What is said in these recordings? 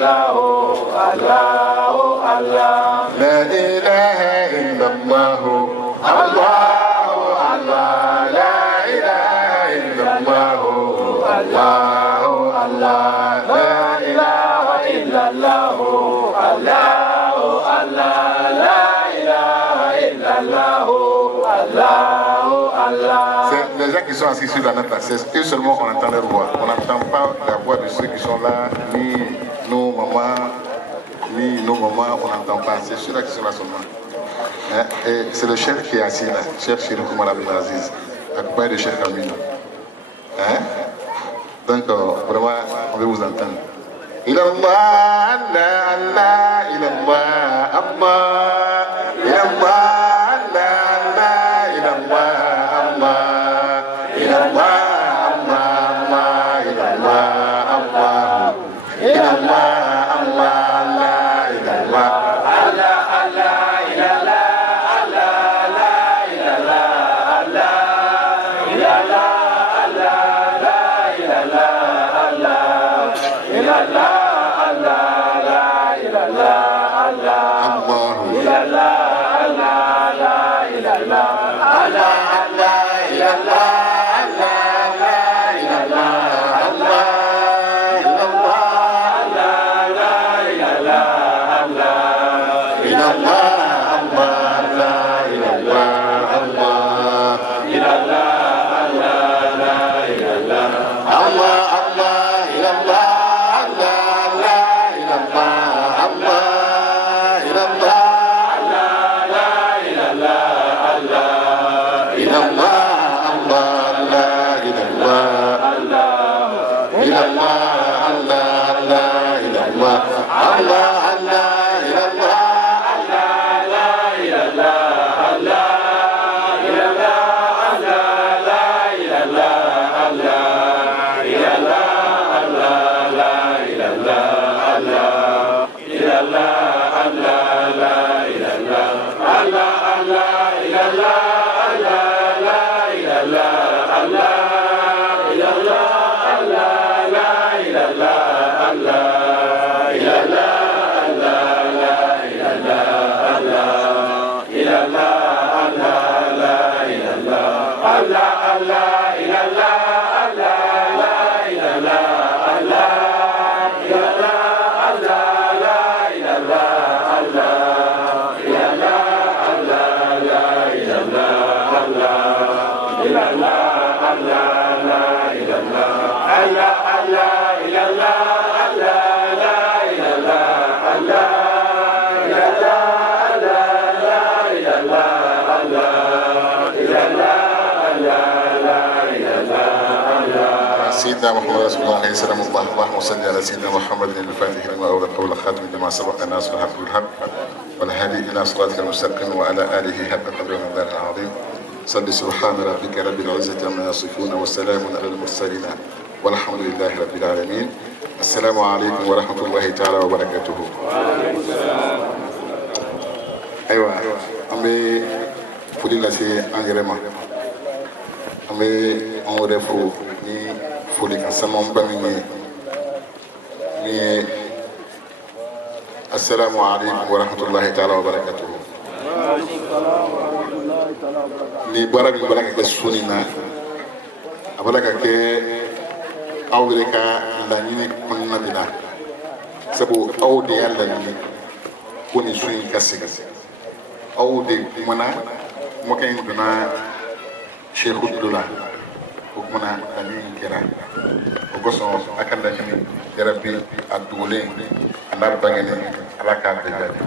الله الله الله لا إله إلا الله الله الله لا إله إلا الله الله الله لا إله إلا الله الله الله لا إله إلا الله الله الله. Les gens qui sont assis sur la nappe, c'est eux seulement qu'on entend leur voix. On n'entend pas la voix de ceux qui sont là, ni nos mamans, on n'entend pas. C'est ceux-là qui sont là seulement. Hein? Et c'est le chef qui est assis là, chef Cheikh Oumar Abdelaziz, accompagné de Cheikh Amina. Hein? Donc, vraiment, on veut vous entendre. Ilallah, Allah, Allah, ilallah, Allah, ilallah. سيدنا محمد رسول الله عليه السلام اللهم صل على سيدنا محمد الفاتح لما أغلق والخاتم لما سبق الناس بالحق بالحق والهادي إلى صراطك المستقيم وعلى آله حق قدره ومقداره العظيم صل سبحان ربك رب العزة عما يصفون والسلام على المرسلين والحمد لله رب العالمين. السلام عليكم ورحمة الله تعالى وبركاته. أيوة أمي فضل الله سي أنجرما أمي أمورفو foli kan sama ba mi assalamu alaikum wa rahmatullahi ta'ala wa barakatuh. Ni bara bi baraka ke sunina abalaka ke awreka la ni konna bina sabu awde yalla ni koni suyin kasiga awde mana mo kay duna Cheikh Abdullah kumana ani kera o goso akanda jini rabbi adule anar bangene alaka de jadi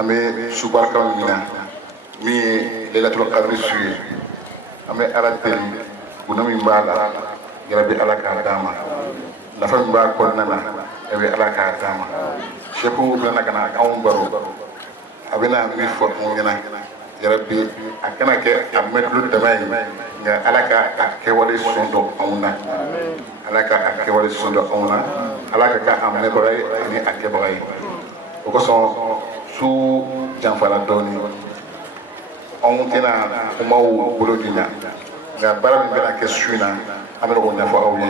ame subarka mina mi lailatul qadr suyi ame arateli bunami mbala rabbi alaka dama la fa mba ko nana ebe alaka dama shefu bana kana awon baro abina mi fo mo ngena rabbi akana ke amadou damay nga alaka ke wali sondo awna alaka ke wali sondo awna alaka ka amne baray ni akke baray ko so su janfala doni on tena kuma wu bolo dinya nga baram bena ke suina amelo ko nafa awye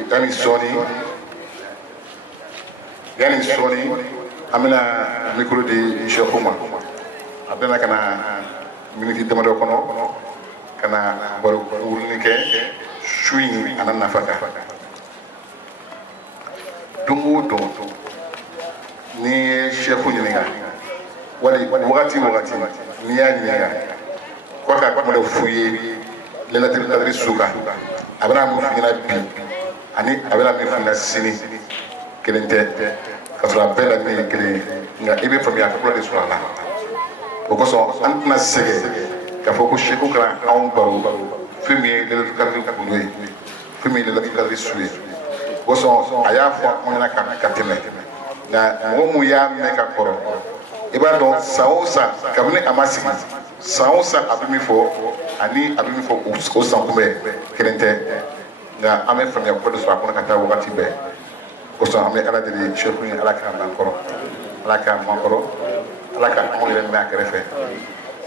itani soni yani soni amina micro di Cheikh Oumar abdana kana miniti damado kono kana baru wulni ke shuyi anan nafaka dungu do ni Cheikh nyinga wali wakati ni ya nyinga kwa ka kwa fuye lela tadri suka abana mu fina bi ani abana mi fina sini kelente kasra bela ni kele nga ibe fami ya ko de suala o ko so antna sege ka foko sheku kala on baro fimi lela kadri ko noy fimi lela kadri suye ko so aya fo on na ka kateme na mo ya me ka koro iba don saosa kamne amasi saosa abimi fo ani abimi fo o san kumbe kelente nga ame fami ko de suala ko na ta wakati be ko so ame ala de cheikh ni ala ka man koro ala ka mo len na ka refe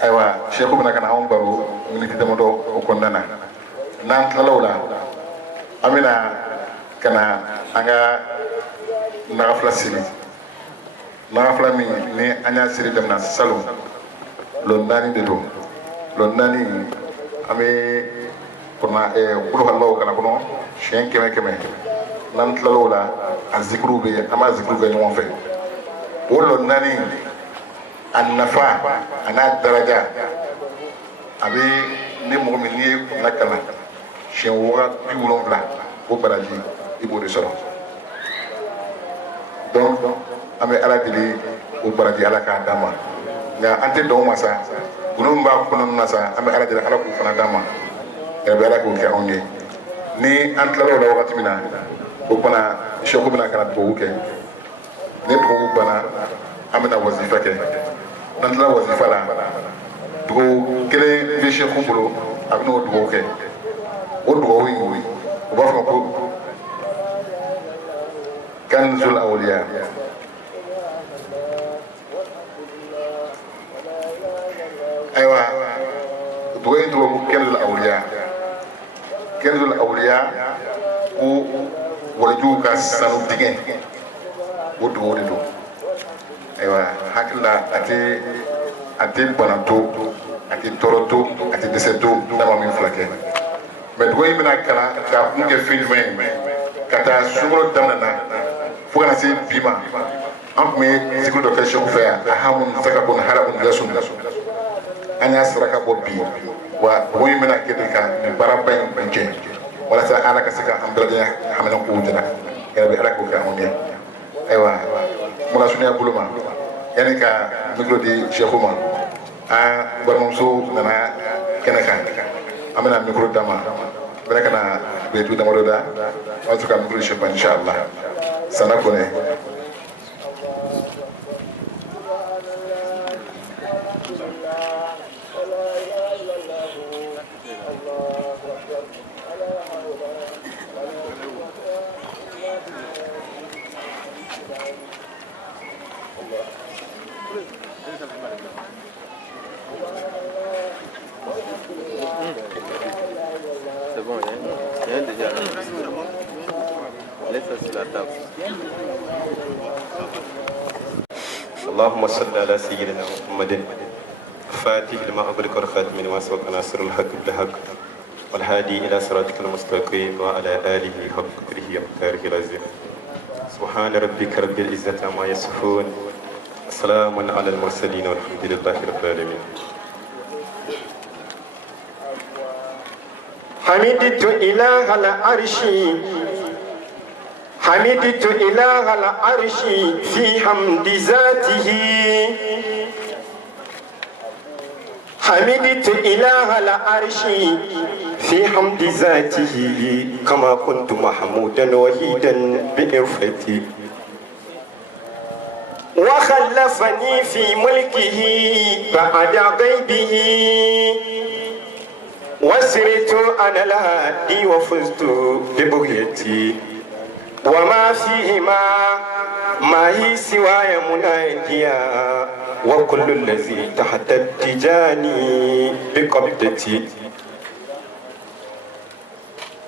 aywa cheikh bi naka na on baro miniti dama do o ko nana nan talawla amina kana anga na flasini na flami ni anya siri dem na salon lo nani de do lo nani ame kona kulu hallo kana kono shen keme nan talawla azikru be ama zikru be no fe wolo nani annafa ana daraja abi ni mo mi ni nakala shen wora bi wulon bla o baraji ibo de soro donc ame ala dili o baraji ala ka dama nga ante do masa bunun ba kono nasa ame ala dili ala ko fana dama e be ala ko ke onge ni antla lo wakati mina o bana shoko bina kana to uke ne to bana amena wazifa ke antla wazifa la to kele be shoko bulo abno do uke o do wi o ba fa ko kanzul awliya aywa do wi do kanzul awliya ko waju ka sanu dige o do do aywa hakilla ate banato ate toroto ate deseto dama min flake mais do wi mina kala ka nge filme kata sumro damana fo kana se bima an kun ye zikru dɔ kɛ sɛku fɛ yan ahamun sakabun harabun lasun an y'a saraka bɔ bi wa bon in bɛna kɛ de ka nin baaraba in kuncɛ walasa ala ka se ka an bɛɛ lajɛlen hamina kow jira yɛrɛ bɛ ala k'o kɛ anw ye ayiwa mɔla sunuya bolo ma yanni ka mikro di sɛku ma an balimamuso nana kɛnɛ kan an bɛna mikro d'a ma bɛna ka na betu damadɔ da an bɛ se ka mikro di sɛku ma inshallah sana kone C'est bon, il y a déjà. Laisse sur la table. اللهم صل على سيدنا محمد فاتح لما أغلق والخاتم لما سبق ناصر الحق بالحق والهادي إلى صراطك المستقيم وعلى آله حق قدره ومقداره العظيم سبحان ربك رب العزة عما يصفون سلام على المرسلين والحمد لله رب العالمين. حمدت إله العرش حمدت إله العرش في حمد ذاته حمدت إله العرش في حمد ذاته كما كنت محمودا وحيدا بإرفتي وخلفني في ملكه بعد غيبه وسرت أنا الهادي وفزت ببغيتي وما فيهما ما هي سواي مناديا وكل الذي تحت التجاني بقبضتي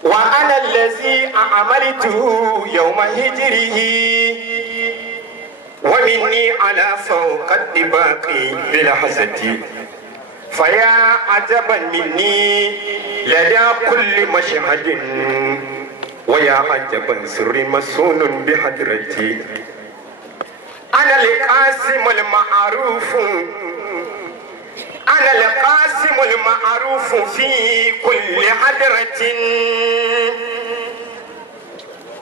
وأنا الذي أعملته يوم هجره ومني على فوق الطباق بلحظتي فيا عجبا مني لدى كل مشهد ويا عجبا سر مسون بحضرتي أنا القاسم المعروف أنا القاسم المعروف في كل حضرة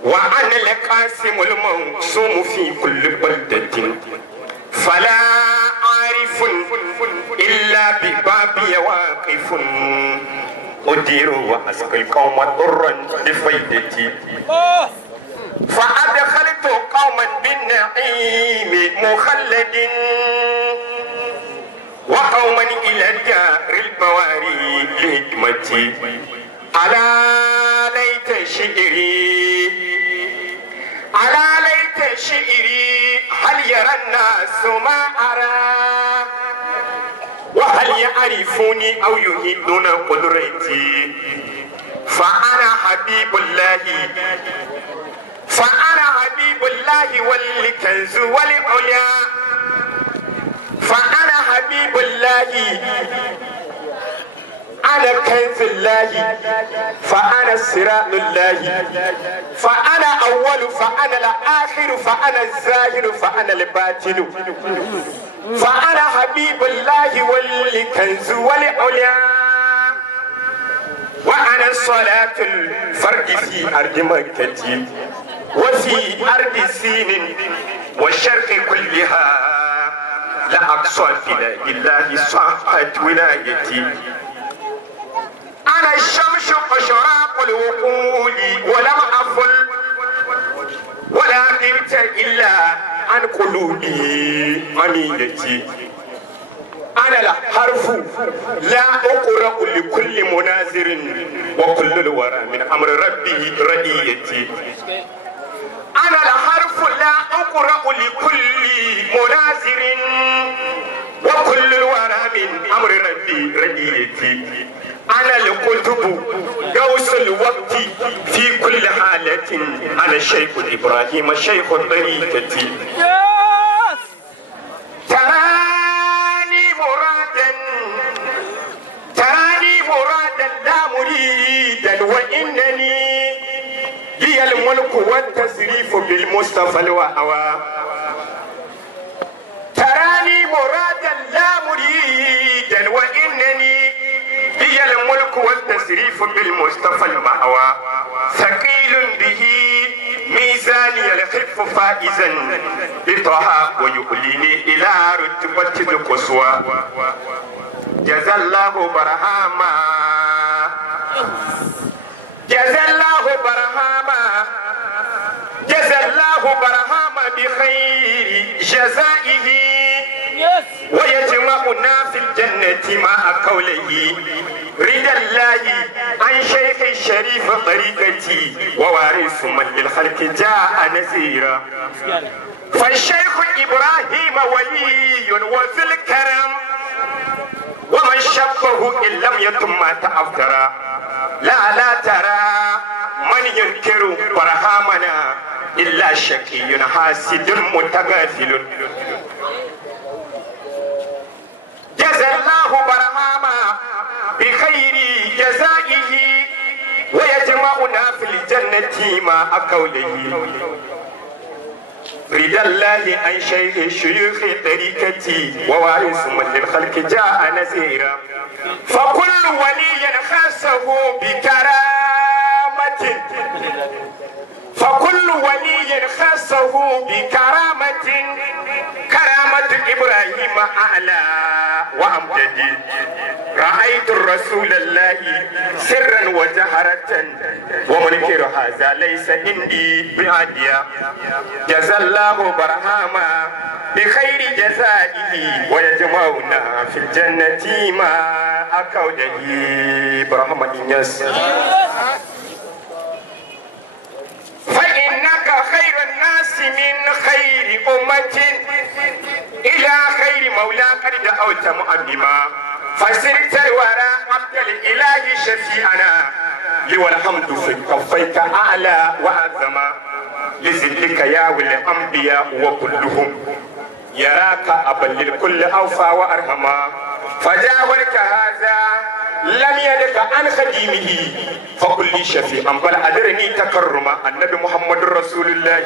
وأنا القاسم الموسوم في كل بلدة فلا عارف إلا ببابي واقف أدير وأسقي القوم ضرا بفيدتي فأدخلت قوما بالنعيم مخلد وقوما إلى دار البواري لحكمتي ألا ليت شعري ألا ليت شعري هل يرى الناس ما أرى وهل يعرفوني أو يهدون قدرتي فأنا حبيب الله فأنا حبيب الله والكنز والعلا فأنا حبيب الله أنا كنز الله فأنا سراء الله فأنا أول فأنا الآخر فأنا الظاهر فأنا الباطن فأنا حبيب الله والكنز والعلا وأنا صلاة الفرد في أرض مكة وفي أرض سين والشرق كلها لأقصى بلاد الله صاحت ولايتي أنا الشمس أشراق الوقود ولم أفل ولا غبت إلا عن قلوبي أمينتي أنا الحرف لا أقرأ لكل مناظر وكل الورى من أمر ربي رئيتي أنا الحرف لا أقرأ لكل مناظر وكل الورى من أمر ربي رئيتي أنا القطب غوث الوقت في كل حالة أنا الشيخ إبراهيم شيخ الطريقة تراني مرادا لا مريدا وإنني لي الملك والتصريف بالمصطفى الوهوى تراني مرادا لا مريدا وإنني لي الملك والتصريف بالمصطفى المأوى ثقيل به ميزاني الخف فائزا بطه ويؤليني إلى رتبة القصوى جزا الله برهاما جزا الله برهاما جزا الله برهاما بخير جزائه ويجمعنا في الجنة مع قوله رضا الله عن شيخ الشريف طريقتي ووارث من للخلق جاء نذيرا فالشيخ إبراهيم ولي وذو الكرم ومن شبه إن لم يتم ما تأفترا لا ترى من ينكر برهامنا إلا شقي حاسد متغافل جزا الله برهاما بخير جزائه ويجمعنا في الجنة مع قوله رضا الله عن شيخ شيوخ طريقتي ووارث من للخلق جاء نذيرا فكل ولي خاصه بكرامة فكل ولي خاصه بكرامة كرامة إبراهيم أعلى وأمجد رأيت الرسول الله سرا وجهرة ومنكر هذا ليس عندي بعديا جزا الله برهاما بخير جزائه ويجمعنا في الجنة ما أكوده برهما إنيس فإنك خير الناس من خير أمة إلى خير مولاك قد دعوت مؤمما فسرت وراء عبد الإله شفيعنا لي والحمد في كفيك أعلى وأعظما لذلك يا والأنبياء وكلهم يراك أبل الكل أوفى وأرحما فجاورك هذا لم يدك عن خديمه فكل شفيع بل أدرني تكرما النبي محمد رسول الله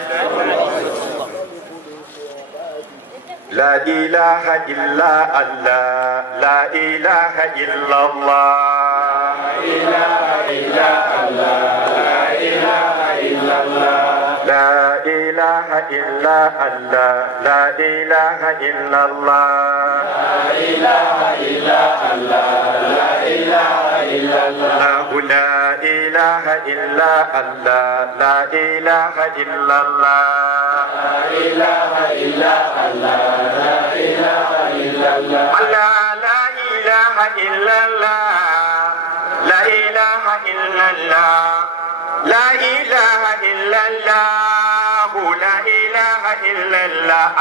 لا إله إلا الله لا إله إلا الله لا إله إلا الله لا إله إلا الله لا إله إلا الله لا إله إلا الله لا إله إلا الله لا إله إلا الله لا إله إلا الله لا إله إلا الله لا إله إلا الله لا إله إلا الله لا إله إلا الله لا إله إلا الله لا إله إلا الله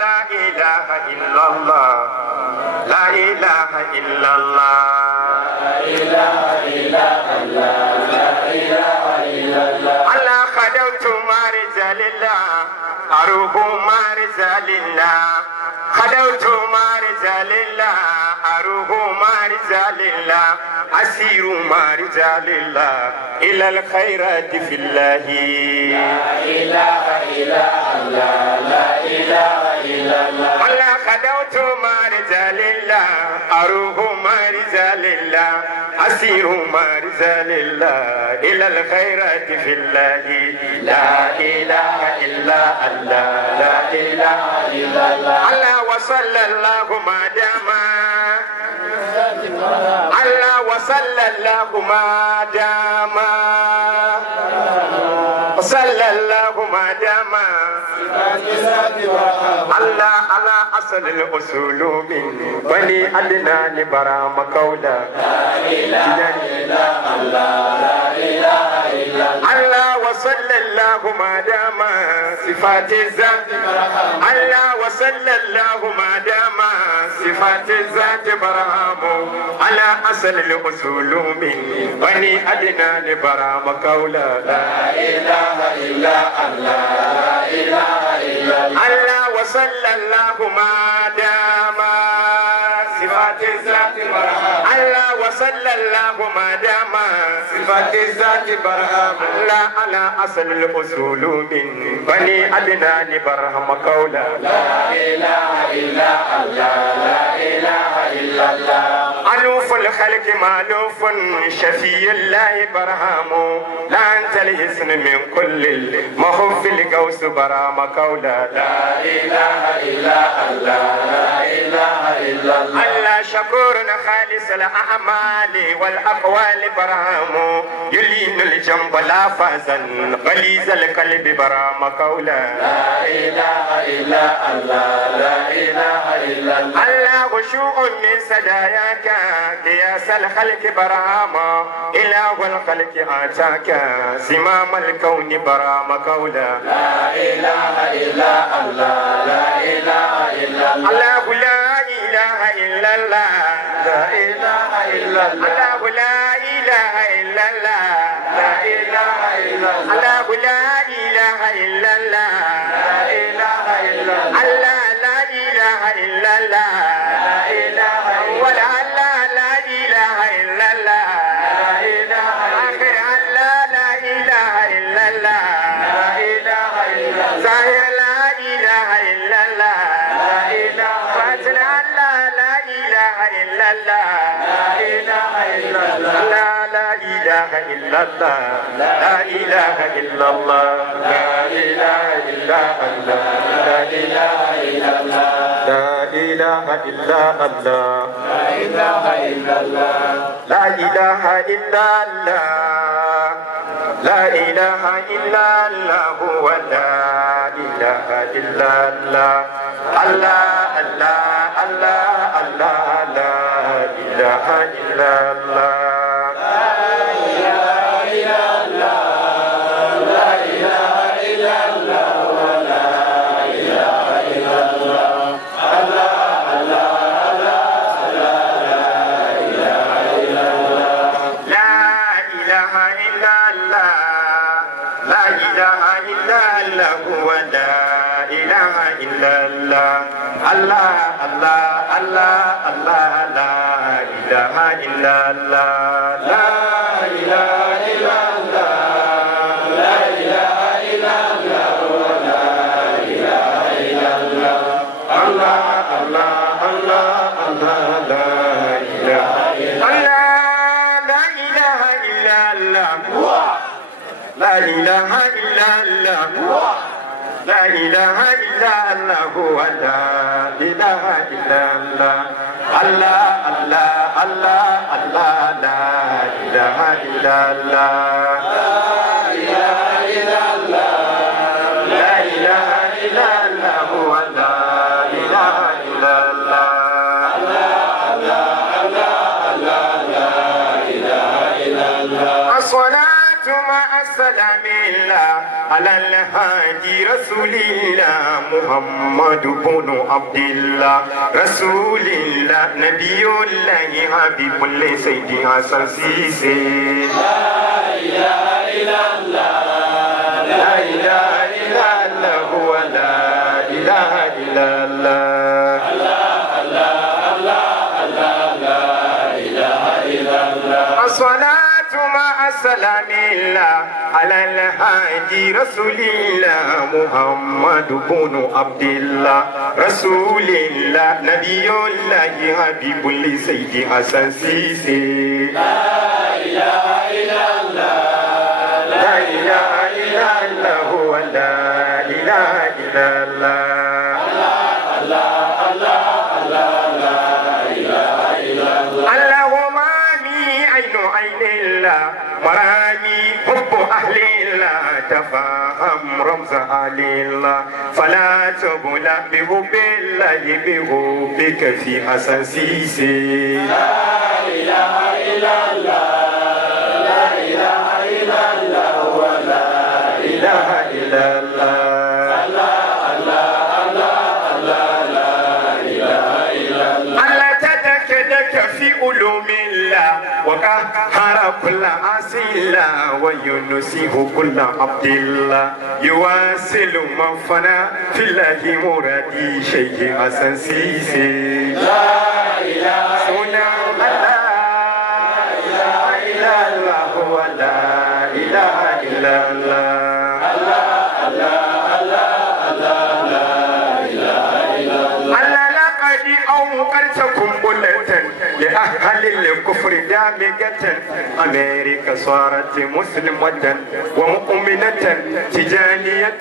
لا إله إلا الله لا إله إلا الله لا إله إلا الله لا إله إلا الله الله خدوت ما رجال الله أروح ما رجال الله خدوت ما رجال الله أروح ما رجال الله أسير مع رجال الله إلى الخيرات في الله لا إله إلا الله لا إله إلا الله الله خدوت مع رجال الله أروح مع رجال الله أسير مع رجال الله إلى الخيرات في الله لا إله إلا الله لا إله إلا الله الله وصلى الله ما دام الله وصلى الله ما دام وصلى الله ما دام الله على أصل الأصول من بني أدنان برام قولا لا إله إلا الله لا إله إلا الله وصلى الله ما دام صفات الذات الله وصلى الله ما دام صفات الذات برهام على أصل الأصول من بني أدنان برام قولا لا إله إلا الله لا إله إلا الله وصلى الله ما دام صفات الذات برهام الله وصلى الله ما دام صفات الذات برهام الله على أصل الأصول من بني أدنان برهام قولا لا إله إلا الله لا إله إلا الله ألوف الخلق مالوف شفي الله برهام لا أنت الاسم من كل المخف القوس برام قولا لا إله إلا الله لا إله إلا الله الله شكور خالص الأعمال والأقوال برهام يلين الجنب لا فازا غليظ القلب برام قولا لا إله إلا الله لا إله إلا الله الله خشوع من سداياك قياس الخلق برهام إله الخلق آتاك سمام الكون برام قولا لا إله إلا الله لا إله إلا الله الله لا إله إلا الله لا إله إلا الله الله لا إله إلا الله لا إله إلا الله الله لا إله إلا الله لا إله إلا الله الله لا إله إلا الله لا إله ولا الله لا إله إلا الله لا إله آخر الله لا إله إلا الله لا إله إلا الله ظاهر لا إله إلا الله لا إله باطن الله لا إله إلا الله لا إله إلا الله لا إله إلا الله لا إله إلا الله لا إله إلا الله لا إله إلا الله لا إله إلا الله لا إله إلا الله لا إله إلا الله لا إله إلا الله ولا إله إلا الله الله الله الله الله لا إله إلا الله لا إله إلا الله ولا إله إلا الله الله الله الله الله لا إله إلا الله لا إله إلا الله لا إله إلا الله ولا إله إلا الله الله الله الله الله لا إله إلا الله لا إله إلا الله لا إله إلا الله لا إله إلا الله ولا إله إلا الله الله الله الله الله لا إله إلا الله لا إله إلا الله لا إله إلا الله ولا إله إلا الله الصلاة مع السلام الله على الهادي رسول الله محمد بن عبد الله رسول الله نبي الله حبيب الله سيدي حسن سيسي لا إله إلا الله لا إله إلا الله ولا إله إلا الله الصلاة مع السلام الله على الهادي رسول الله محمد بن عبد الله رسول الله نبي الله حبيب الله سيدي حسن سيسي لا إله إلا الله لا إله إلا الله ولا إله إلا الله مرامي حب أهل الله تفاهم رمز أهل الله فلا تبلى بحب الله بحبك في حسن سيسي لا إله إلا الله لا إله إلا الله ولا إله إلا الله وقهر كل عسيلا وينسيه كل عبد الله يواصل من فنى في الله مرادي شيخ حسن سيسي لا إله إلا الله لا إله إلا الله ولا إله إلا الله لأهل الكفر دامجة أمريكا صارت مسلمة ومؤمنة تجانية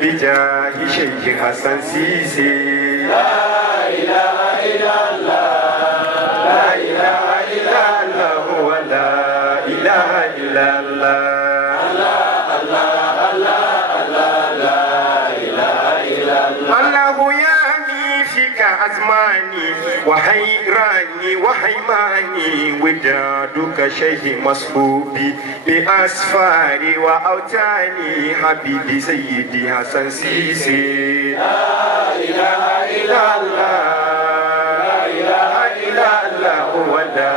بجاه شيخ حسن سيسي لا إله إلا الله لا إله إلا الله ولا إله إلا الله أزماني وحيراني وحيماني ودادك شيخ مصحوبي بأسفاري وأوتاني حبيبي سيدي حسن سيسي لا إله إلا الله لا إله إلا الله ولا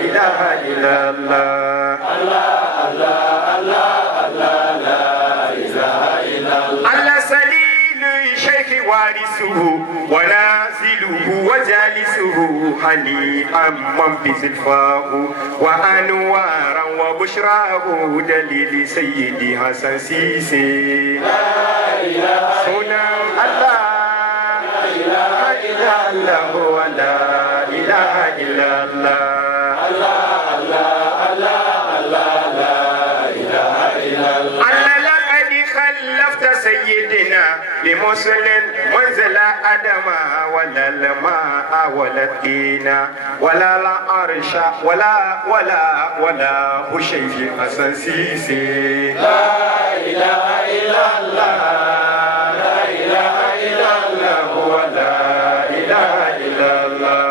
إله إلا الله وارثه ونازله وجالسه هنيئا من بزلفاه وأنوارا وبشراه دليل سيدي حسن سيسي لا إله إلا الله لا إله إلا الله ولا إله إلا الله سيدنا لمسلم منزل أدم ولا الماء ولا الدين ولا العرش ولا بشيء حسن سيسي لا إله إلا الله لا إله إلا الله ولا إله إلا الله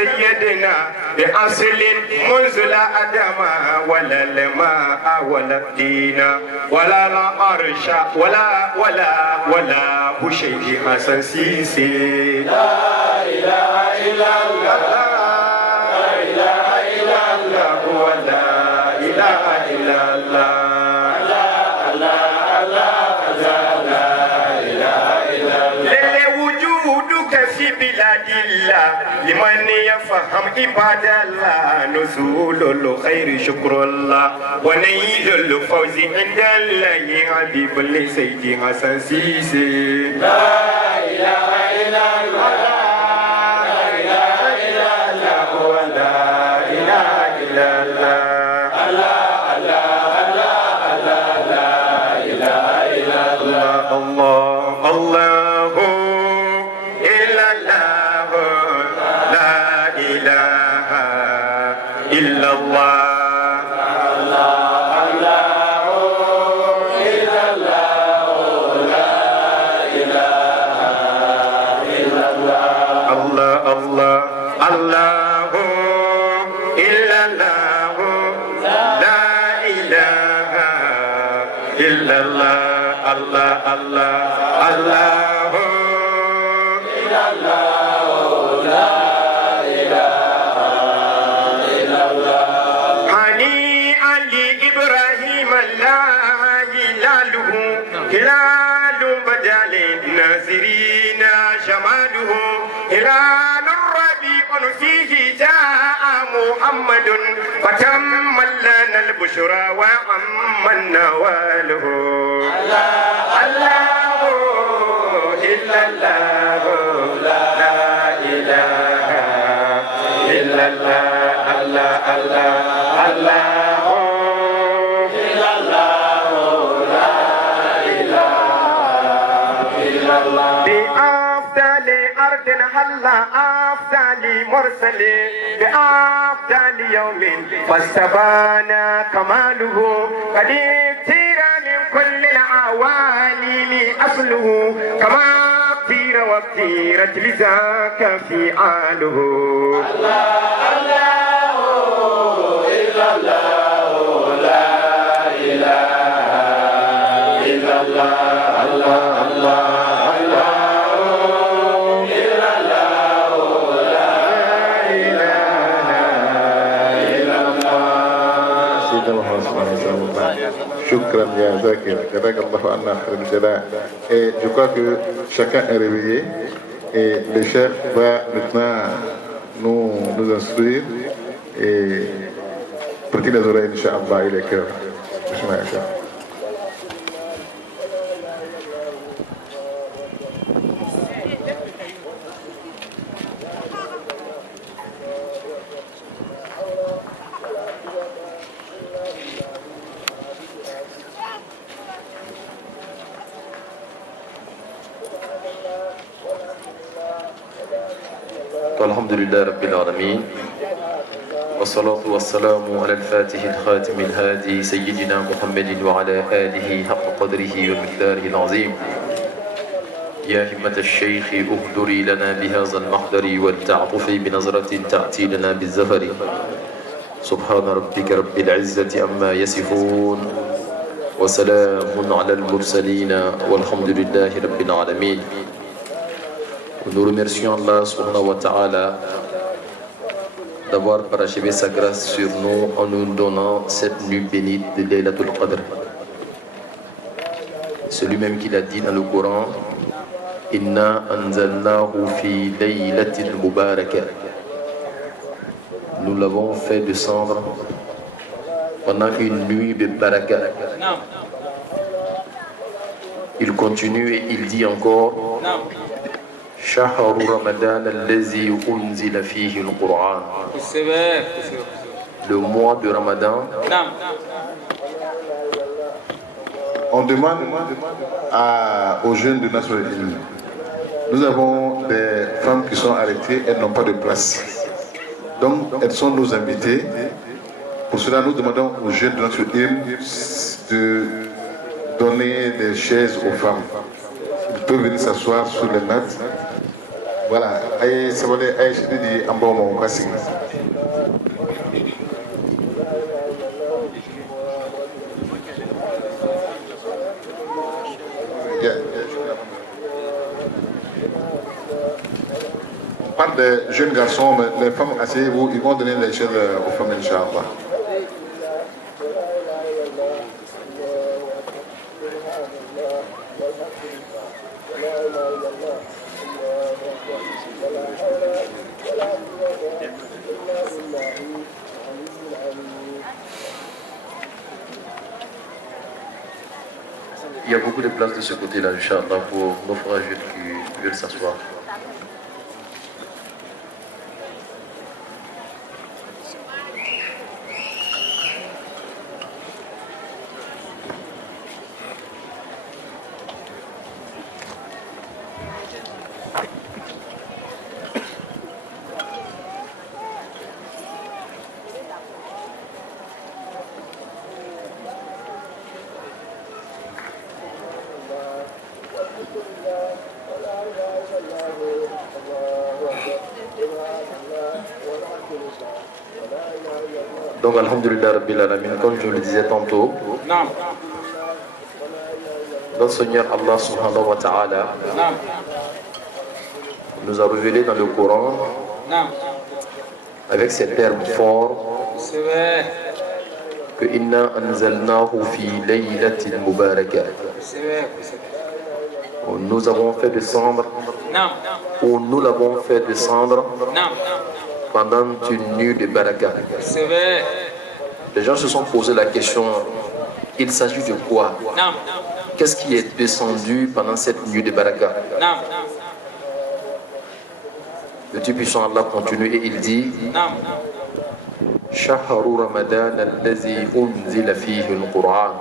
سيدنا بأصل منزل أدم ولا الماء ولا الدين ولا العرش ولا بشيء حسن سيسي لا إله إلا الله تفهم عباد الله نزول الخير شكر الله ونيل الفوز عند الله حبيب لسيدي حسن سيسي لا إله إلا الله لا إله إلا الله ولا إله إلا الله محمد فتم لنا البشرى وعم نواله الله إلا الله لا إله إلا الله الله الله إلا الله لا إله إلا الله بأفضل أرض هلا أفضل مرسلين بأفضل يوم فاستبان كماله قد اغتير من كل العوالم أصله كما اغتير واغتيرت لذاك فعاله الله إلا الله لا إله إلا الله الله الله Shukran ya Zakir, Jazakallahu anna khairul jazaa. Et je crois que chacun est réveillé et le chef va maintenant nous instruire et prêter les oreilles, Inch'Allah, et les cœurs. Bismillah. الحمد لله رب العالمين والصلاة والسلام على الفاتح الخاتم الهادي سيدنا محمد وعلى آله حق قدره ومقداره العظيم يا همة الشيخ اهدري لنا بهذا المحضر والتعطف بنظرة تأتي لنا بالزفر سبحان ربك رب العزة عما يصفون وسلام على المرسلين والحمد لله رب العالمين. Nous remercions Allah subhanahu wa ta'ala d'avoir parachevé sa grâce sur nous en nous donnant cette nuit bénite de Laylatul Qadr. Celui-même qui l'a dit dans le Coran, Inna anzalnahu fi laylatil mubarakah. Nous l'avons fait descendre pendant une nuit de baraka. Il continue et il dit encore شهر رمضان الذي أنزل فيه القرآن. Le mois de Ramadan. On demande aux jeunes de Nasrul Ilm. Nous avons des femmes qui sont arrêtées, elles n'ont pas de place. Donc elles sont nos invitées. Pour cela, nous demandons aux jeunes de Nasrul Ilm de donner des chaises aux femmes. Ils peuvent venir s'asseoir sur les nattes. Voilà, ça va être un bon moment. Merci. On parle des jeunes garçons, mais les femmes, asseyez-vous, ils vont donner les chaises aux femmes, Inch'Allah. Il y a beaucoup de places de ce côté-là, Inch'Allah, pour nos frères qui veulent s'asseoir. Donc, alhamdulillah, Rabbil Alamin, comme je le disais tantôt, notre Seigneur Allah subhanahu wa ta'ala nous a révélé dans le Coran avec ces termes forts que inna anzalnahu fi laylatin mubarakah. Nous avons fait descendre, ou nous l'avons fait descendre pendant une nuit de baraka. Les gens se sont posé la question, il s'agit de quoi? Qu'est-ce qui est descendu pendant cette nuit de baraka? Le Dieu puissant Allah continue et il dit Shahru Ramadan allazi unzila fihi al-Qur'an.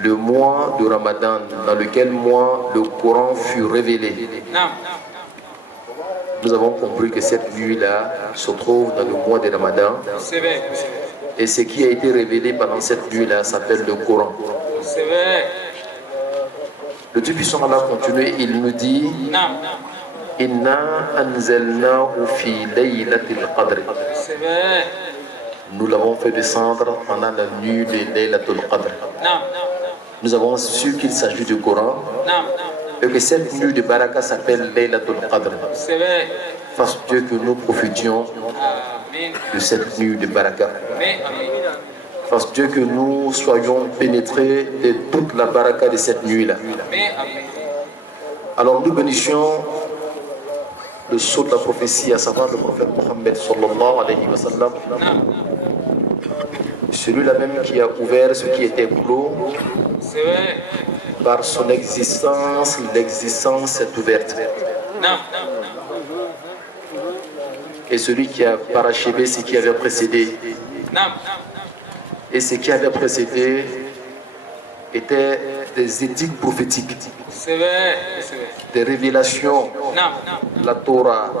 Le mois de Ramadan dans lequel le Coran fut révélé. Nous avons compris que cette nuit-là se trouve dans le mois de Ramadan. Et ce qui a été révélé pendant cette nuit-là s'appelle le Coran. Le Dieu puissant Allah continue, il nous dit Inna anzalnahu fi laylatil qadr. Nous l'avons fait descendre pendant la nuit de Laylatul Qadr. Nous avons su qu'il s'agit du Coran et que cette nuit de Baraka s'appelle Laylatul Qadr. Fasse Dieu que nous profitions de cette nuit de Baraka. Fasse Dieu que nous soyons pénétrés de toute la Baraka de cette nuit-là. Alors nous bénissions le sceau de la prophétie, à savoir le prophète Mohammed sallallahu alayhi wa sallam. Celui-là même qui a ouvert ce qui était clos. Par son existence, l'existence est ouverte. Et celui qui a parachevé ce qui avait précédé. Et ce qui avait précédé était des édicts prophétiques. Des révélations, la Torah,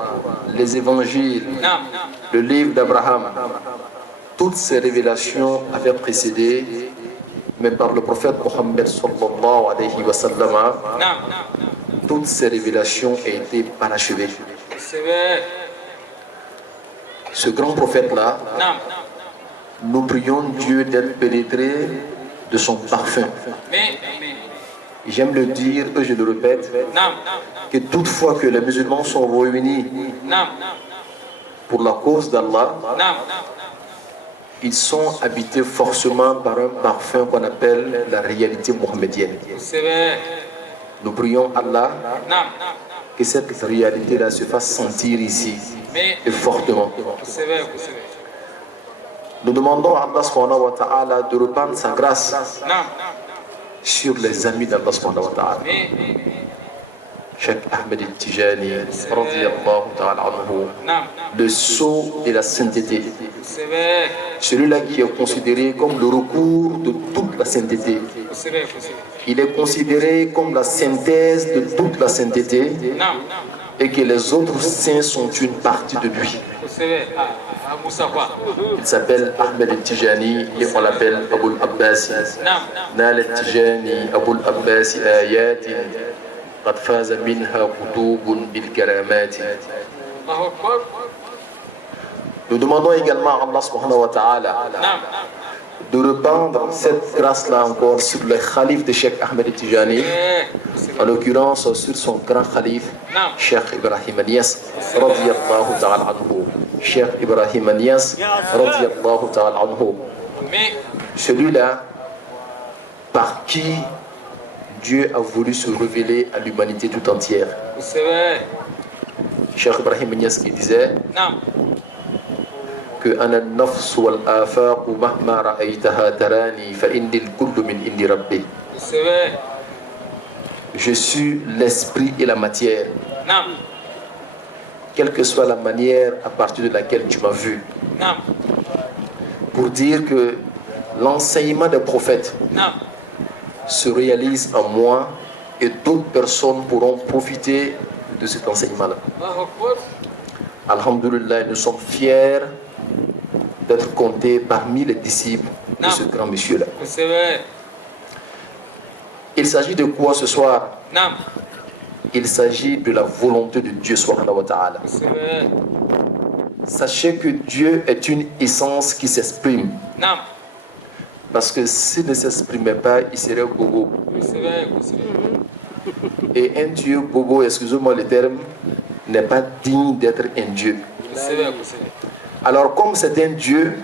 les évangiles, le livre d'Abraham. Toutes ces révélations avaient précédé, mais par le prophète Mohammed sallallahu alayhi wa sallam, toutes ces révélations ont été parachevées. Ce grand prophète-là, nous prions Dieu d'être pénétré de son parfum. J'aime le dire et je le répète, que toutefois que les musulmans sont réunis pour la cause d'Allah, ils sont habités forcément par un parfum qu'on appelle la réalité mohammedienne. Nous prions Allah que cette réalité-là se fasse sentir ici et fortement. Nous demandons à Allah subhanahu wa ta'ala de répandre sa grâce sur les amis d'Allah subhanahu wa ta'ala. Cheikh Ahmed Tijani, radiyallahu ta'ala anhu, le sceau de la sainteté. Celui-là qui est considéré comme le recours de toute la sainteté. Il est considéré comme la synthèse de toute la sainteté et que les autres saints sont une partie de lui. Il s'appelle Ahmed Tijani et on l'appelle Aboul Abbasi. Nal Tijani, Aboul Abbasi Ayati, قد فاز منها قطوب بالكرامات. Nous demandons également à Allah subhanahu wa ta'ala de répandre cette grâce-là encore sur le calife de Cheikh Ahmed Tijani, en l'occurrence sur son grand calife, Cheikh Ibrahim Niass, radiyallahu ta'ala anhu. Cheikh Ibrahim Niass, radiyallahu ta'ala anhu. Celui-là, par qui Dieu a voulu se révéler à l'humanité tout entière. Cheikh Ibrahim Niass qui disait que أنا النفس والآفاق مهما رأيتها تراني فإني الكل من عند ربي. Je suis l'esprit et la matière. Quelle que soit la manière à partir de laquelle tu m'as vu. Pour dire que l'enseignement des prophètes se réalise en moi et d'autres personnes pourront profiter de cet enseignement-là. Alhamdulillah, nous sommes fiers d'être comptés parmi les disciples de ce grand monsieur-là. Il s'agit de quoi ce soir? Il s'agit de la volonté de Dieu subhanahu wa ta'ala. Sachez que Dieu est une essence qui s'exprime. Parce que s'il ne s'exprimait pas, il serait bobo. Et un Dieu bobo, excusez-moi le terme, n'est pas digne d'être un Dieu. Alors comme c'est un Dieu,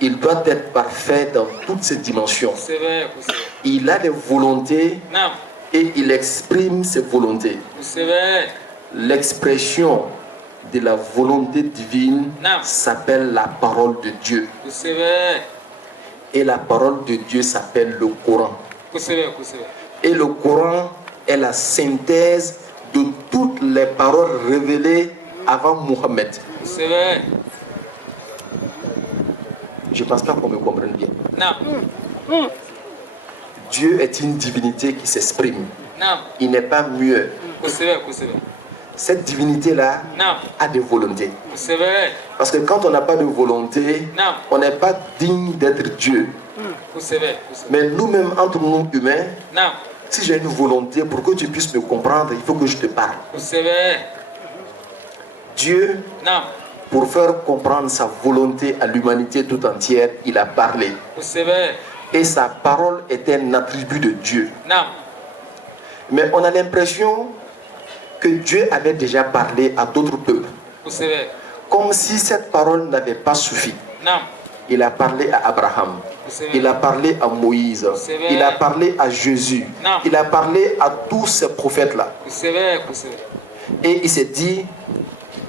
il doit être parfait dans toutes ses dimensions. Il a des volontés et il exprime ses volontés. L'expression de la volonté divine s'appelle la parole de Dieu. Et la parole de Dieu s'appelle le Coran. Et le Coran est la synthèse de toutes les paroles révélées avant Mohammed. Je ne pense pas qu'on me comprenne bien. Dieu est une divinité qui s'exprime. Il n'est pas muet. Cette divinité-là a des volontés. Parce que quand on n'a pas de volonté, on n'est pas digne d'être Dieu. Mais nous-mêmes, entre nous humains, si j'ai une volonté, pour que tu puisses me comprendre, il faut que je te parle. Dieu, pour faire comprendre sa volonté à l'humanité tout entière, il a parlé. Et sa parole est un attribut de Dieu. Mais on a l'impression que Dieu avait déjà parlé à d'autres peuples. Comme si cette parole n'avait pas suffi. Il a parlé à Abraham. Il a parlé à Moïse. Il a parlé à Jésus. Il a parlé à tous ces prophètes-là. Et il s'est dit,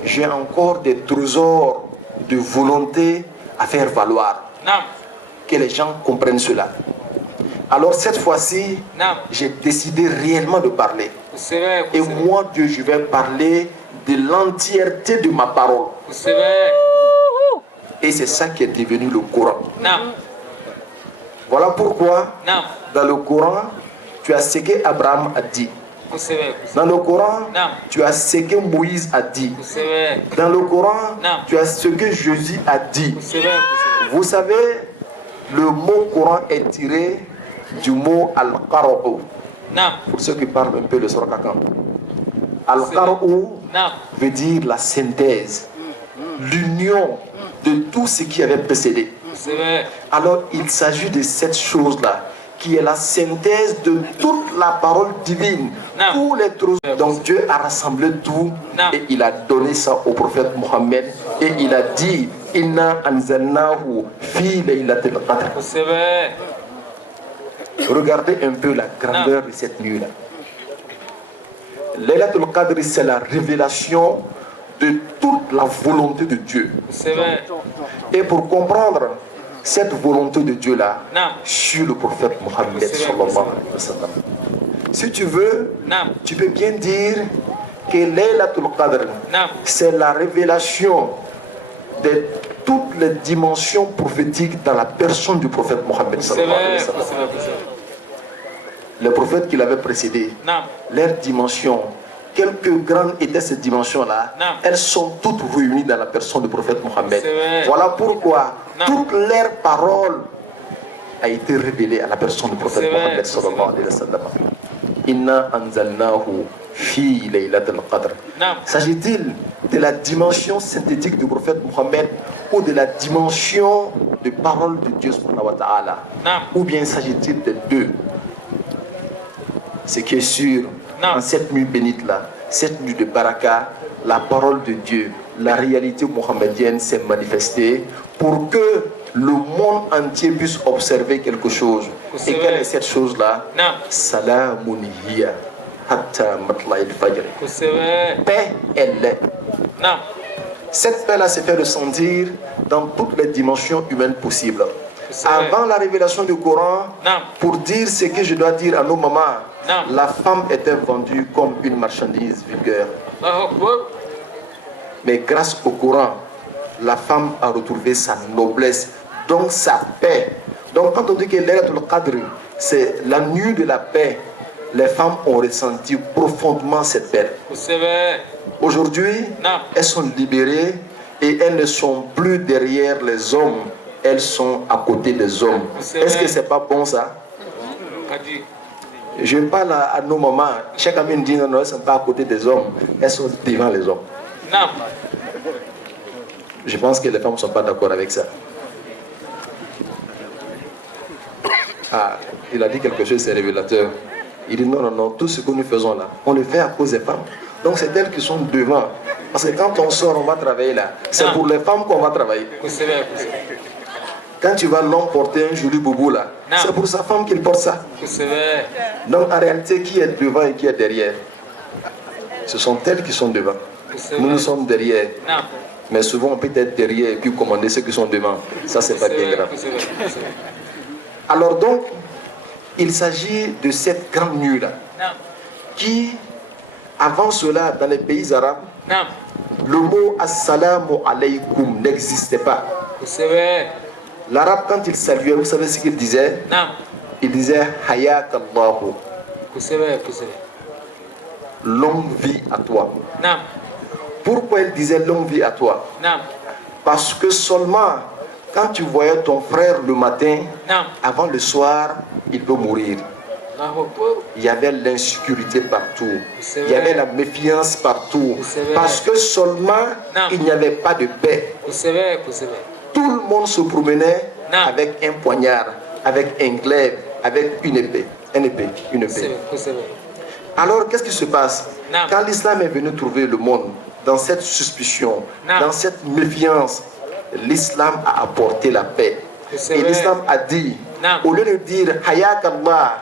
j'ai encore des trésors de volonté à faire valoir. Que les gens comprennent cela. Alors cette fois-ci, j'ai décidé réellement de parler. Et moi, Dieu, je vais parler de l'entièreté de ma parole. Et c'est ça qui est devenu le Coran. Voilà pourquoi, dans le Coran, tu as ce que Abraham a dit. Dans le Coran, tu as ce que Moïse a dit. Dans le Coran, tu as ce que Jésus a dit. Vous savez, le mot Coran est tiré du mot Al-Qara'u. Pour ceux qui parlent un peu de Sorakakan. Al-Qara'u veut dire la synthèse, l'union de tout ce qui avait précédé. Alors il s'agit de cette chose-là, qui est la synthèse de toute la parole divine. Tous les trous. Donc Dieu a rassemblé tout et il a donné ça au prophète Mohammed et il a dit Inna anzalnahu fi laylatil qadr. Regardez un peu la grandeur de cette nuit-là. Laylatul Qadr, c'est la révélation de toute la volonté de Dieu. Et pour comprendre cette volonté de Dieu-là, sur le prophète Mohammed sallallahu alayhi wa sallam. Si tu veux, tu peux bien dire que Laylatul Qadr, c'est la révélation de toutes les dimensions prophétiques dans la personne du prophète Mohammed sallallahu alayhi wa sallam. Les prophètes qui l'avaient précédé, leurs dimensions, quelque grandes étaient ces dimensions-là, elles sont toutes réunies dans la personne du prophète Mohammed. Voilà pourquoi toute leur parole a été révélée à la personne du prophète Mohammed sallallahu alayhi wa sallam. Inna anzalnahu fi laylatil qadr. S'agit-il de la dimension synthétique du prophète Mohammed ou de la dimension de parole de Dieu subhanahu wa ta'ala? Ou bien s'agit-il des deux? Ce qui est sûr, en cette nuit bénite-là, cette nuit de Baraka, la parole de Dieu, la réalité mohammedienne s'est manifestée pour que le monde entier puisse observer quelque chose. Et quelle est cette chose-là? Salamun hiya hatta matla'il fajr. Paix, elle est. Cette paix-là se fait ressentir dans toutes les dimensions humaines possibles. Avant la révélation du Coran, pour dire ce que je dois dire à nos mamans, la femme était vendue comme une marchandise vulgaire. Mais grâce au Coran, la femme a retrouvé sa noblesse, donc sa paix. Donc quand on dit que Laylatul Qadr, c'est la nuit de la paix, les femmes ont ressenti profondément cette paix. Aujourd'hui, elles sont libérées et elles ne sont plus derrière les hommes, elles sont à côté des hommes. Est-ce que c'est pas bon ça? Je parle à nos mamans, chaque ami me dit non, elles ne sont pas à côté des hommes, elles sont devant les hommes. Je pense que les femmes ne sont pas d'accord avec ça. Ah, il a dit quelque chose, c'est révélateur. Il dit non, tout ce que nous faisons là, on le fait à cause des femmes. Donc c'est elles qui sont devant. Parce que quand on sort, on va travailler là. C'est pour les femmes qu'on va travailler. Quand tu vas l'emporter un joli boubou là, c'est pour sa femme qu'il porte ça. Donc en réalité, qui est devant et qui est derrière? Ce sont elles qui sont devant. Nous sommes derrière. Mais souvent on peut être derrière et puis commander ceux qui sont devant. Ça c'est pas bien grave. Alors donc, il s'agit de cette grande nuit là, qui, avant cela, dans les pays arabes, le mot assalamu alaykum n'existait pas. L'arabe, quand il saluait, vous savez ce qu'il disait? Il disait Hayak Allahu. Longue vie à toi. Pourquoi il disait longue vie à toi? Parce que seulement quand tu voyais ton frère le matin, avant le soir, il peut mourir. Il y avait l'insécurité partout. Il y avait la méfiance partout. Parce que seulement, il n'y avait pas de paix. Tout le monde se promenait avec un poignard, avec un glaive, avec une épée. Une épée. Alors, qu'est-ce qui se passe? Quand l'islam est venu trouver le monde dans cette suspicion, dans cette méfiance, l'islam a apporté la paix. Et l'islam a dit, au lieu de dire Hayak Allah,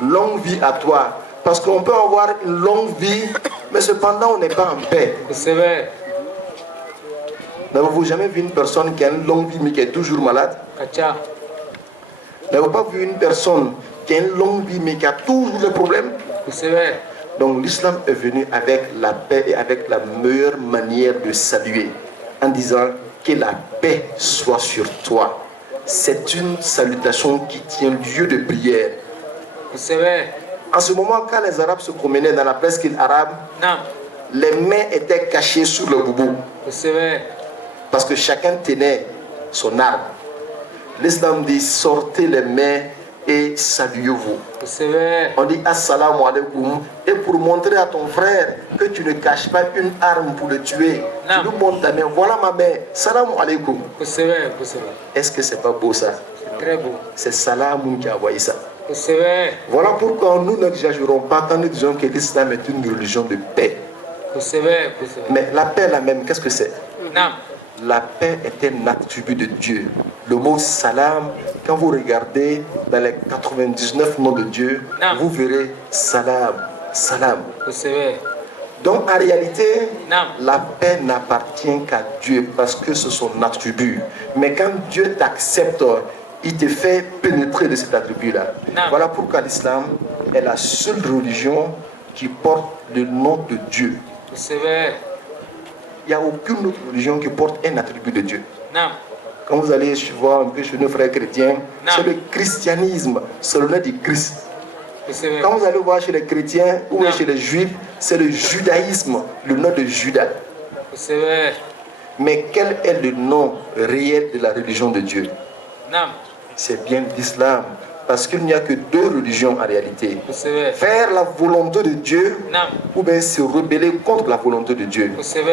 longue vie à toi, parce qu'on peut avoir une longue vie, mais cependant on n'est pas en paix. N'avez-vous jamais vu une personne qui a une longue vie mais qui est toujours malade? N'avez-vous pas vu une personne qui a une longue vie mais qui a toujours des problèmes? Donc l'islam est venu avec la paix et avec la meilleure manière de saluer, en disant que la paix soit sur toi. C'est une salutation qui tient lieu de prière. En ce moment, quand les Arabes se promenaient dans la presqu'île arabe, les mains étaient cachées sous le boubou. Parce que chacun tenait son arme. L'islam dit sortez les mains et saluez-vous. On dit assalamu alaikum. Et pour montrer à ton frère que tu ne caches pas une arme pour le tuer, tu lui montres ta main. Voilà ma main. Salamu alaikum. Est-ce que c'est pas beau ça? Très beau. C'est Salam qui a envoyé ça. Voilà pourquoi nous n'exagérons pas quand nous disons que l'islam est une religion de paix. Mais la paix là même, qu'est-ce que c'est? La paix est un attribut de Dieu. Le mot salam, quand vous regardez dans les 99 noms de Dieu, vous verrez salam, salam. Donc en réalité, la paix n'appartient qu'à Dieu parce que c'est son attribut. Mais quand Dieu t'accepte, il te fait pénétrer de cet attribut-là. Voilà pourquoi l'islam est la seule religion qui porte le nom de Dieu. Il n'y a aucune autre religion qui porte un attribut de Dieu. Quand vous allez voir un peu chez nos frères chrétiens, c'est le christianisme, c'est le nom du Christ. Quand vous allez voir chez les chrétiens ou chez les juifs, c'est le judaïsme, le nom de Judas. Mais quel est le nom réel de la religion de Dieu? C'est bien l'islam. Parce qu'il n'y a que deux religions en réalité. Faire la volonté de Dieu ou bien se rebeller contre la volonté de Dieu.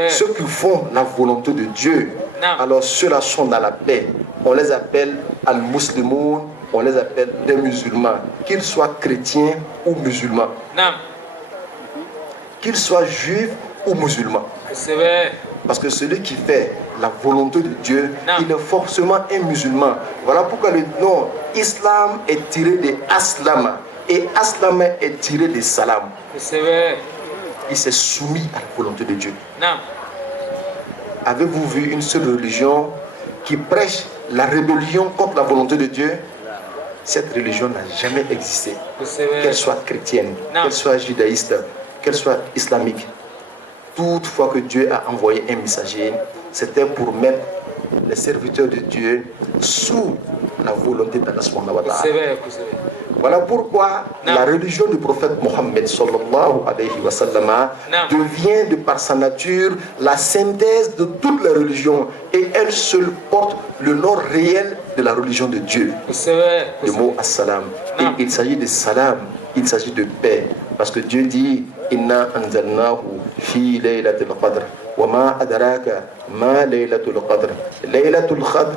Ceux qui font la volonté de Dieu, alors ceux-là sont dans la paix. On les appelle al-muslimoun, on les appelle des musulmans. Qu'ils soient chrétiens ou musulmans. Qu'ils soient juifs ou musulmans. Parce que celui qui fait la volonté de Dieu, il est forcément un musulman. Voilà pourquoi le nom Islam est tiré de Aslam. Et Aslam est tiré de Salam. Il s'est soumis à la volonté de Dieu. avez-vous vu une seule religion qui prêche la rébellion contre la volonté de Dieu? Cette religion n'a jamais existé. Qu'elle soit chrétienne, qu'elle soit judaïste, qu'elle soit islamique. Toutefois que Dieu a envoyé un messager, c'était pour mettre les serviteurs de Dieu sous la volonté d'Allah subhanahu wa ta'ala. Voilà pourquoi la religion du prophète Mohammed sallallahu alayhi wa sallam devient de par sa nature la synthèse de toutes les religions et elle seule porte le nom réel de la religion de Dieu. Le mot as-salam. Et il s'agit de salam, il s'agit de paix. Parce que Dieu dit Inna anzalnahu fi laylatil qadr. Wa ma adraka ma laylatul qadr. Laylatul qadr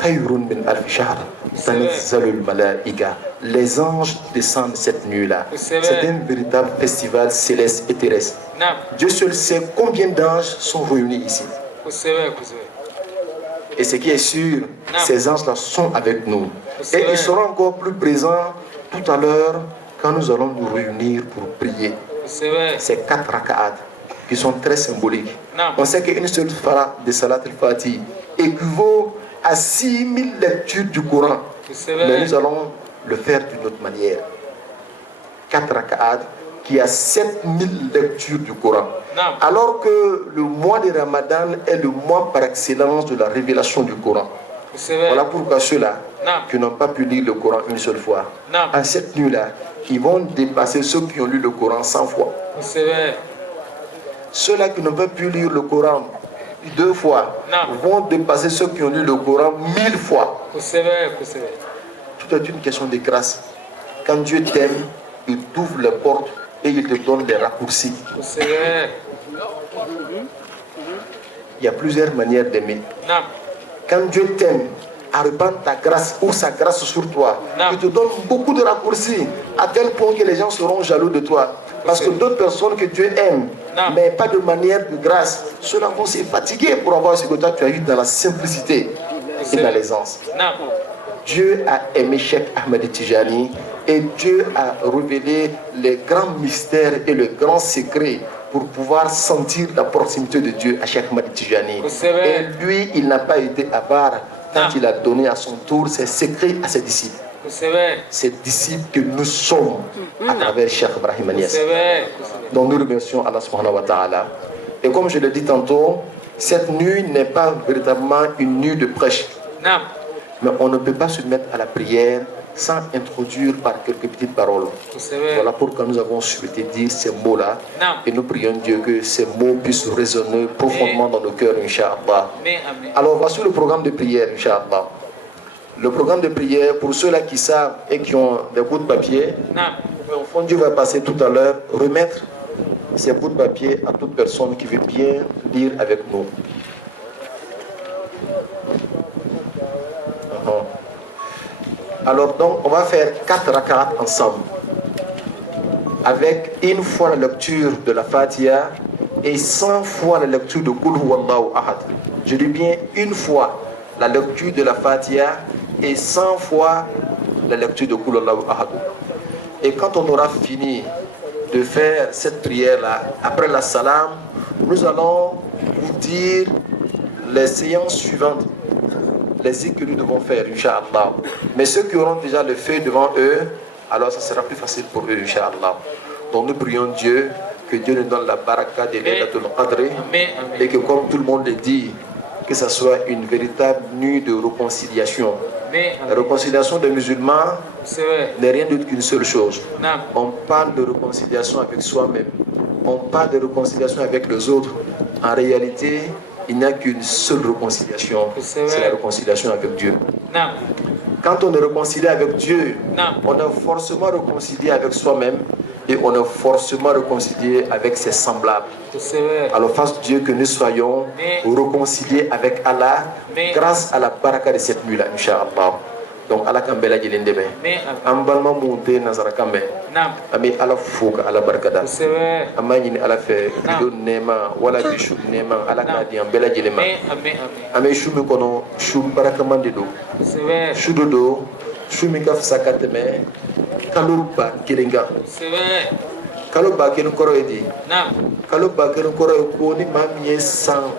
khayrun min alf shahr. Tanazzalul malaika. Les anges descendent cette nuit-là. C'est un véritable festival céleste et terrestre. Dieu seul sait combien d'anges sont réunis ici. Et ce qui est sûr, ces anges-là sont avec nous. Et ils seront encore plus présents tout à l'heure quand nous allons nous réunir pour prier. Ces 4 raka'at qui sont très symboliques. On sait qu'une seule fara de Salat al-Fatih équivaut à 6000 lectures du Coran. Mais nous allons le faire d'une autre manière. 4 raka'at qui a 7000 lectures du Coran. Alors que le mois de Ramadan est le mois par excellence de la révélation du Coran. Voilà pourquoi ceux-là qui n'ont pas pu lire le Coran une seule fois, en cette nuit-là, ils vont dépasser ceux qui ont lu le Coran 100 fois. Ceux-là qui n'ont pas pu lire le Coran 2 fois vont dépasser ceux qui ont lu le Coran 1000 fois. Tout est une question de grâce. Quand Dieu t'aime, il t'ouvre les portes et il te donne des raccourcis. Il y a plusieurs manières d'aimer. Quand Dieu t'aime, à répandre ta grâce ou sa grâce sur toi, il te donne beaucoup de raccourcis à tel point que les gens seront jaloux de toi. Parce que d'autres personnes que Dieu aime, mais pas de manière de grâce, ceux-là vont se fatiguer pour avoir ce que toi tu as eu dans la simplicité et dans l'aisance. Dieu a aimé Cheikh Ahmed Tijani et Dieu a révélé les grands mystères et le grand secret pour pouvoir sentir la proximité de Dieu à Cheikh Ahmed Tijani. Et lui, il n'a pas été avare quand il a donné à son tour ses secrets à ses disciples. Ces disciples que nous sommes à travers Cheikh Ibrahim Niass. Donc nous remercions Allah subhanahu wa ta'ala. Et comme je l'ai dit tantôt, cette nuit n'est pas véritablement une nuit de prêche. Mais on ne peut pas se mettre à la prière sans introduire par quelques petites paroles. Voilà pourquoi nous avons souhaité dire ces mots-là. Et nous prions Dieu que ces mots puissent résonner profondément dans nos cœurs, Inch'Allah. Alors voici le programme de prière, Inch'Allah. Le programme de prière, pour ceux-là qui savent et qui ont des bouts de papier, au fond, Dieu va passer tout à l'heure, remettre ces bouts de papier à toute personne qui veut bien lire avec nous. Alors donc, on va faire 4 rak'at ensemble, avec une fois la lecture de la Fatiha et 100 fois la lecture de Qul Huwallahu Ahad. Je dis bien une fois la lecture de la Fatiha et 100 fois la lecture de Qul Huwallahu Ahad. Et quand on aura fini de faire cette prière-là, après la salam, nous allons vous dire les séances suivantes, les zikrs que nous devons faire, Inch'Allah. Mais ceux qui auront déjà le fait devant eux, alors ça sera plus facile pour eux, Inch'Allah. Donc nous prions Dieu, que Dieu nous donne la baraka de Laylatul Qadr, et que comme tout le monde le dit, que ce soit une véritable nuit de réconciliation. La réconciliation des musulmans n'est rien d'autre qu'une seule chose. On parle de réconciliation avec soi-même. On parle de réconciliation avec les autres. En réalité, il n'y a qu'une seule réconciliation. C'est la réconciliation avec Dieu. Quand on est réconcilié avec Dieu, on est forcément réconcilié avec soi-même et on est forcément réconcilié avec ses semblables. Alors fasse Dieu que nous soyons réconciliés avec Allah grâce à la baraka de cette nuit-là, Inch'Allah. Donc Allah kambela jilindebe ambalma munte nazara kambe ami ala fuka ala barkada amani ala fe do nema wala bishu nema ala kadi ambela jilema ame shumi kono shum barakamande do shudodo shumi kaf sakateme kaluba kilinga kaluba kin koro edi kaluba kin koro ko ni mamiye san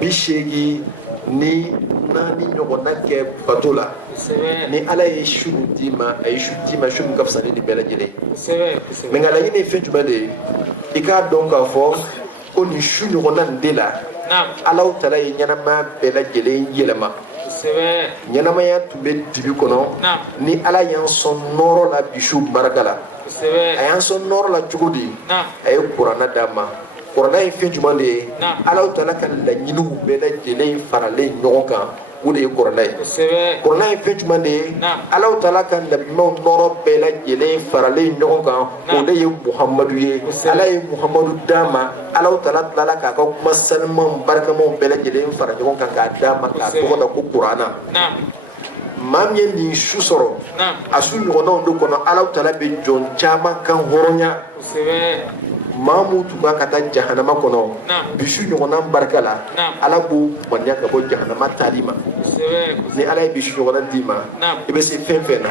80 ni naani ɲɔgɔnna kɛ bato la ni ala ye su min d'i ma a ye su d'i ma su min ka fisa ni nin bɛɛ lajɛlen mɛ nka laɲini ye fɛn jumɛn de ye i k'a dɔn k'a fɔ ko nin su ɲɔgɔnna nin de la alaw tala ye ɲɛnamaya bɛɛ lajɛlen yɛlɛma ɲɛnamaya tun bɛ dibi kɔnɔ ni ala y'an sɔn nɔɔrɔ la bi su barika la a y'an sɔn nɔɔrɔ la cogo di a ye kuranna d'an ma kuranna ye fɛn jumɛn de ye alaw tala ka laɲiniw bɛɛ lajɛlen faralen ɲɔgɔn kan o de ye kuranna ye kuranna ye fɛn jumɛn de ye alaw tala ka nabimaw nɔɔrɔ bɛɛ lajɛlen faralen ɲɔgɔn kan o de ye muhamadu ye ala ye muhamadu d'a ma alaw tala tilala k'a ka kuma sanumanw barikamaw bɛɛ lajɛlen fara ɲɔgɔn kan k'a d'a ma k'a tɔgɔ da ko kuranna maa min ye nin su sɔrɔ a su ɲɔgɔnnaw de kɔnɔ alaw tala bɛ jɔn caman kan hɔrɔnya maa mun tun b'a ka taa jahanama kɔnɔ bi su ɲɔgɔnna barika la ala b'o maniya ka bɔ jahanama taali ma ni ala ye bi su ɲɔgɔnna d'i ma i bɛ se fɛn fɛn na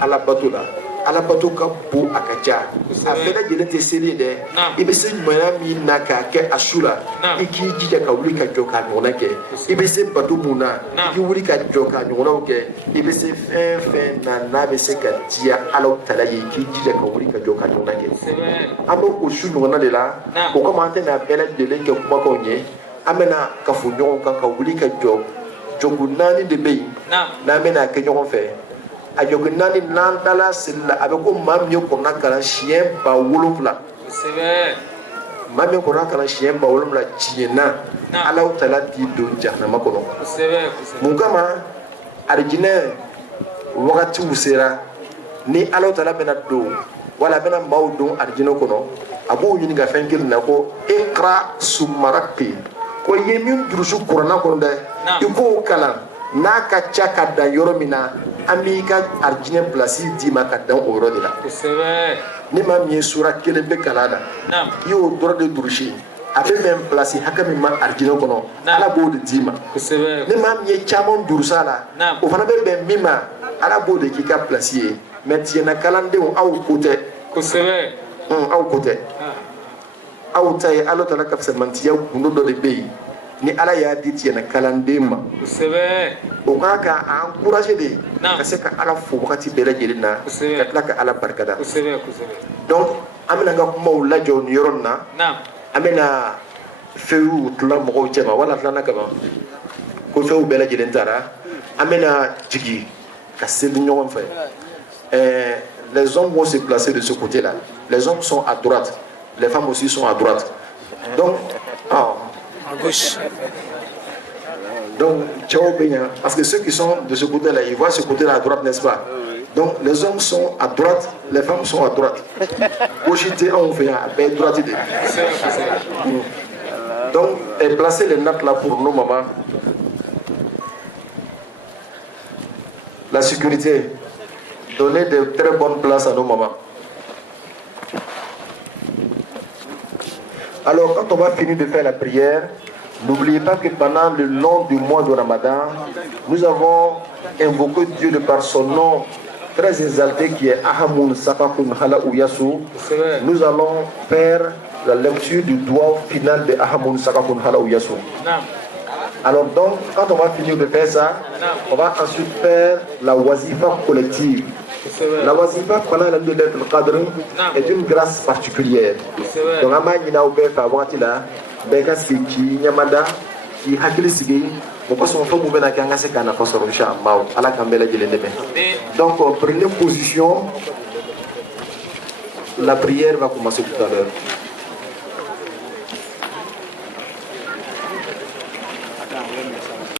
ala bato la ala bato ka bon a ka ca a bɛɛ lajɛlen tɛ seli ye dɛ i bɛ se ɲumanya min na k'a kɛ a su la i k'i jija ka wuli ka jɔ k'a ɲɔgɔnna kɛ i bɛ se bato mun na i k'i wuli ka jɔ k'a ɲɔgɔnnaw kɛ i bɛ se fɛn fɛn na n'a bɛ se ka diya alaw tala ye i k'i jija ka wuli ka jɔ k'a ɲɔgɔnna kɛ an bɛ o su ɲɔgɔnna de la o kama an tɛna bɛɛ lajɛlen kɛ kumakanw ye an bɛna kafo ɲɔgɔn kan ka wuli ka jɔ jɔnko 4 de bɛ yen n'an bɛna kɛ ɲɔgɔn fɛ a jɔnko 4 n'an dala seli la a bɛ ko maa min ye kuranna kalan siɲɛ 7,000 maa min ye kuranna kalan siɲɛ 7,000 tiɲɛ na alaw tala t'i don jahanama kɔnɔ mun kama arijinɛ wagatiw sera ni alaw tala bɛna don wala a bɛna maaw don arijinɛ kɔnɔ a b'o ɲininka fɛn kelen na ko ikra summa rabbik ko i ye min durusu kuranna kɔnɔ dɛ i k'o kalan n'a ka ca ka dan yɔrɔ min na an b'i ka arijinɛ pilasi d'i ma ka dan o yɔrɔ de la ni maa min ye sura 1 bɛ kalan na i y'o dɔrɔn de durusi a bɛ bɛn pilasi hakɛ min ma arijinɛ kɔnɔ ala b'o de d'i ma ni maa min ye caman durusa la o fana bɛ bɛn min ma ala b'o de k'i ka pilasi ye mɛ tiɲɛna kalandenw aw ko tɛ aw ko tɛ aw ta ye ala tala ka fisamantiya gundo dɔ de bɛ yen ni ala y'a di tiɲɛna kalanden ma o k'a ka encouragé de ka se ka ala fo wagati bɛɛ lajɛlen na ka tila ka ala barikada donc an bɛna an ka kumaw lajɔ nin yɔrɔ nin na an bɛna fɛnw tila mɔgɔw cɛma wala filanan kama ko fɛnw bɛɛ lajɛlen taara an bɛna jigin ka seli ɲɔgɔn fɛ les hommes vont se placer de ce côté là les hommes sont à droite les femmes aussi sont à droite donc à gauche. Donc, parce que ceux qui sont de ce côté-là, ils voient ce côté-là à droite, n'est-ce pas? Donc, les hommes sont à droite, les femmes sont à droite. Donc, placez les nattes là pour nos mamans. La sécurité, donnez de très bonnes places à nos mamans. Alors, quand on va finir de faire la prière, n'oubliez pas que pendant le long du mois de Ramadan, nous avons invoqué Dieu de par son nom très exalté qui est Ahamun Sakakun Hala Ouyasu. Nous allons faire la lecture du doigt final de Ahamun Sakakun Hala Ouyasu. Alors donc, quand on va finir de faire ça, on va ensuite faire la wazifa collective. La wazifa pendant la nuit d'être le cadre est une grâce particulière. Donc, on va y avoir fait avant là, Bekaski qui Yamada, qui Hakilisigi, on passe son fond mouvement à Kangase Kana Fasorusha, Mao, à la Kambela de l'ennemi. Donc, prenez position, la prière va commencer tout à l'heure.